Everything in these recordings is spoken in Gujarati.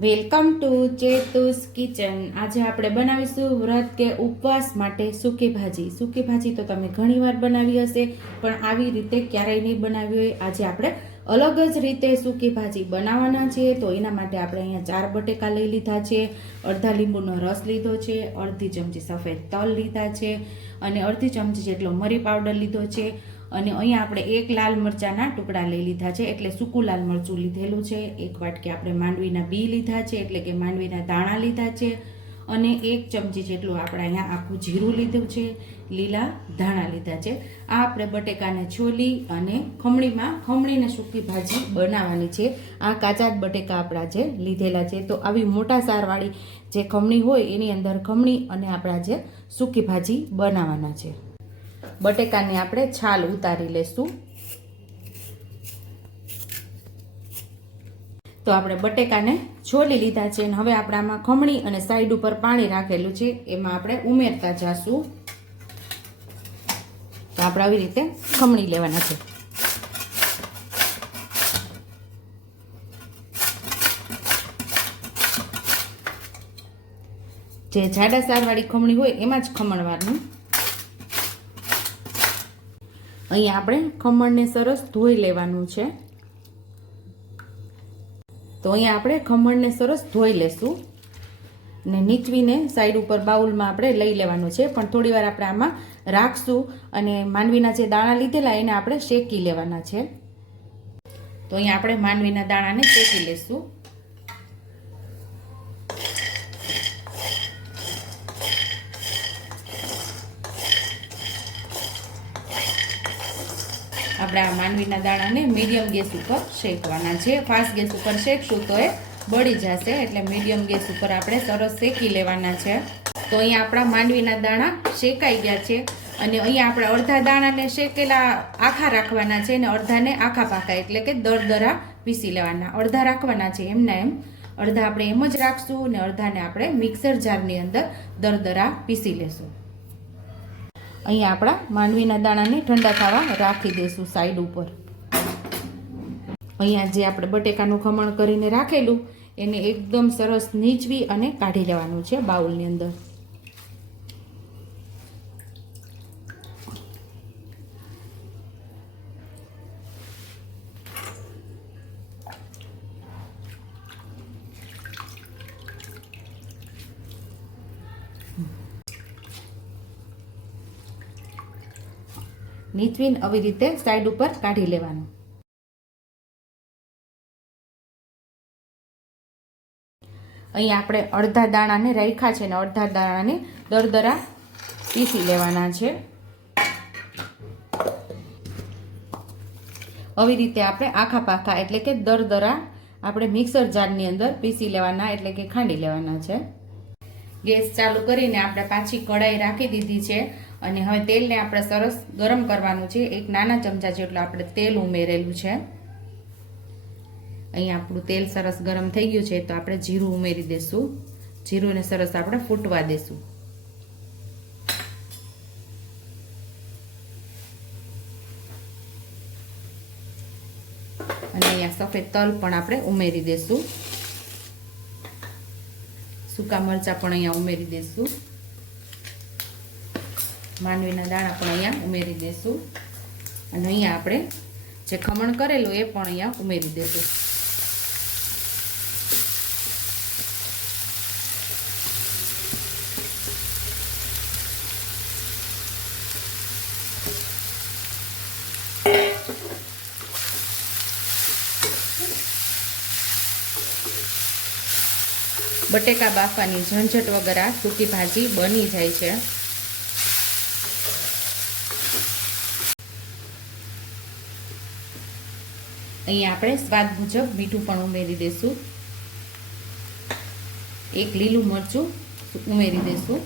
Welcome to ચેતુસ kitchen. આજે આપણે બનાવીશું વ્રત કે ઉપવાસ માટે સૂકી ભાજી. સૂકી ભાજી તો તમે ઘણીવાર બનાવી હશે, પણ આવી રીતે ક્યારેય નહીં બનાવી હોય. આજે આપણે અલગ જ રીતે સૂકી ભાજી બનાવવાના છે, તો એના માટે આપણે અહીંયા ચાર બટેકા લઈ લીધા છે, અડધા લીંબુનો રસ લીધો છે, અડધી ચમચી સફેદ તલ લીધા છે, અને અડધી ચમચી જેટલો મરી પાવડર લીધો છે. અને અહીંયા આપણે એક લાલ મરચાના ટુકડા લઈ લીધા છે, એટલે સૂકું લાલ મરચું લીધેલું છે, એક વાટકી આપણે માંડવીના બી લીધા છે, એટલે કે માંડવીના દાણા લીધા છે, અને એક ચમચી જેટલું આપણે અહીંયા આખું જીરું લીધું છે, લીલા ધાણા લીધા છે. આ આપણે બટેકાને છોલી અને ખમણીમાં ખમણીને સૂકી ભાજી બનાવવાની છે. આ કાચા જ બટેકા આપણા જે લીધેલા છે, તો આવી મોટા સારવાળી જે ખમણી હોય, એની અંદર ખમણી અને આપણા જે સૂકી ભાજી બનાવવાના છે. બટેકાની આપણે છાલ ઉતારી લેશું. તો આપણે બટેકાને છોલી લીધા છે અને હવે આપણે આમાં ખમણી અને સાઈડ ઉપર પાણી રાખેલું છે. એમાં આપણે ઉમેરતા જાશું. તો આપણે આવી રીતે ખમણી લેવાના છે. જે જાડા સારવાળી ખમણી હોય એમાં જ ખમણવાનું. અહીંયા આપણે ખમણને સરસ ધોઈ લેવાનું છે. તો અહીંયા આપણે ખમણને સરસ ધોઈ લેશું. ને નીચવીને સાઈડ ઉપર બાઉલમાં આપણે લઈ લેવાનું છે. પણ થોડી વાર આપણે આમાં રાખશું અને માંડવીના જે દાણા લીધેલા એને આપણે શેકી લેવાના છે. તો અહીંયા આપણે માંડવીના દાણાને શેકી લેશું. આપણે આ માંડવીના દાણાને મીડિયમ ગેસ ઉપર શેકવાના છે. ફાસ્ટ ગેસ ઉપર શેકશું તો એ બળી જશે, એટલે મીડિયમ ગેસ ઉપર આપણે સરસ શેકી લેવાના છે. તો અહીંયા આપણા માંડવીના દાણા શેકાઈ ગયા છે અને અહીંયા આપણે અડધા દાણાને શેકેલા આખા રાખવાના છે અને અડધાને આખા પાકા, એટલે કે દરદરા પીસી લેવાના. અડધા રાખવાના છે એમના એમ. અડધા આપણે એમ જ રાખશું અને અડધાને આપણે મિક્સર જારની અંદર દરદરા પીસી લેશું. અહીંયા આપણા માંડવીના દાણાને ઠંડા થવા રાખી દઈશું સાઈડ ઉપર. અહીંયા જે આપણે બટેકાનું ખમણ કરીને રાખેલું, એને એકદમ સરસ નીચવી અને કાઢી લેવાનું છે બાઉલની અંદર. નીચવીને આવી રીતે સાઈડ ઉપર કાઢી લેવાનું. અહીં આપણે અડધા દાણાને રાખ્યા છે ને અડધા દાણાને દરદરા પીસી લેવાના છે. આવી રીતે આપણે આખા પાખા એટલે કે દરદરા આપણે મિક્સર જારની અંદર પીસી લેવાના એટલે કે ખાંડી લેવાના છે. ગેસ ચાલુ કરીને આપણે પાછી કઢાઈ રાખી દીધી છે અને હવે તેલને આપણે સરસ ગરમ કરવાનું છે. એક નાના ચમચા જેટલું આપણે તેલ ઉમેરેલું છે. અહીંયા આપણું તેલ સરસ ગરમ થઈ ગયું છે તો આપણે જીરું ઉમેરી દઈશું જીરુંને સરસ આપણે ફૂટવા દઈશું અને અહીંયા સફેદ તલ પણ આપણે ઉમેરી દઈશું સૂકા મરચાં પણ અહીંયા ઉમેરી દઈશું માંડવીના દાણા પણ અહીંયા ઉમેરી દઈશું અને અહીંયા આપણે જે ખમણ કરેલું એ પણ અહીંયા ઉમેરી દઈશું બટેકા બાફવાની ઝંઝટ વગર આ સૂકી ભાજી બની જાય છે. અહીંયા આપણે સ્વાદ મુજબ મીઠું પણ ઉમેરી દઈશું એક લીલું મરચું ઉમેરી દઈશું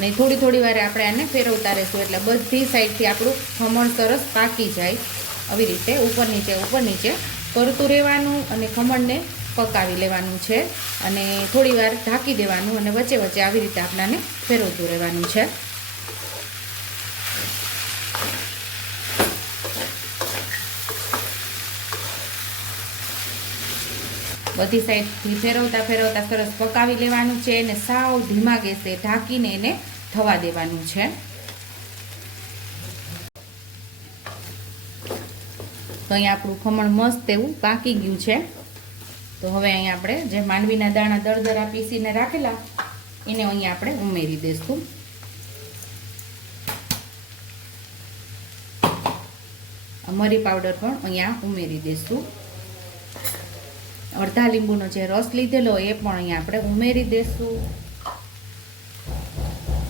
ને થોડી થોડી વાર આપણે આને ફેરવતા રહીશું એટલે બધી સાઈડથી આપણું ખમણ સરસ પાકી જાય. આવી રીતે ઉપર નીચે ઉપર નીચે કરતું રહેવાનું અને ખમણને પકાવી લેવાનું છે અને થોડીવાર ઢાંકી દેવાનું અને વચ્ચે વચ્ચે આવી રીતે આપણાને ફેરવતું રહેવાનું છે. બધી સાઈડથી ફેરવતા ફેરવતા સરસ પકાવી લેવાનું છે અને સાવ ધીમા ગેસે ઢાંકીને એને થવા દેવાનું છે. તો અહીંયા આપણું ખમણ મસ્ત એવું પાકી ગયું છે. તો હવે અહીંયા આપણે જે માંડવીના દાણા દરદરા પીસીને રાખેલા, એને અહીંયા આપણે ઉમેરી દઈશું મરી પાવડર પણ અહીંયા ઉમેરી દઈશું અડધા લીંબુનો જે રસ લીધેલો એ પણ અહીંયા આપણે ઉમેરી દઈશું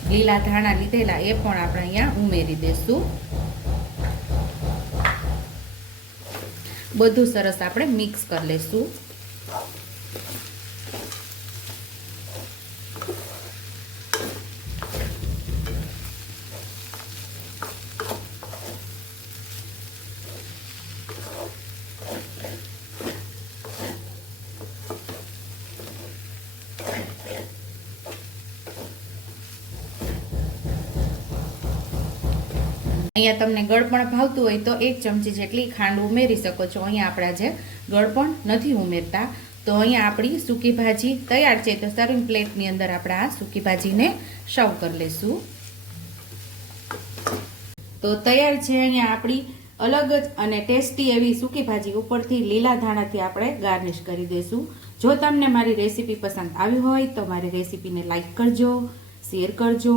લીલા ધાણા લીધેલા એ પણ આપણે અહીંયા ઉમેરી દઈશું બધું સરસ આપણે મિક્સ કરી લઈશું અહીંયા તમને ગળપણ ભાવતું હોય તો એક ચમચી જેટલી ખાંડ ઉમેરી શકો છો. અહીંયા આપણા જે ગળપણ નથી ઉમેરતા, તો અહીંયા આપણી સૂકી ભાજી તૈયાર છે. તો સર્વિંગ પ્લેટની અંદર આપણે આ સૂકી ભાજીને સર્વ કરી લઈશું તો તૈયાર છે અહીંયા આપણી અલગ જ અને ટેસ્ટી એવી સૂકી ભાજી ઉપરથી લીલા ધાણાથી આપણે ગાર્નિશ કરી દઈશું જો તમને મારી રેસીપી પસંદ આવી હોય તો મારી રેસીપીને લાઇક કરજો, શેર કરજો.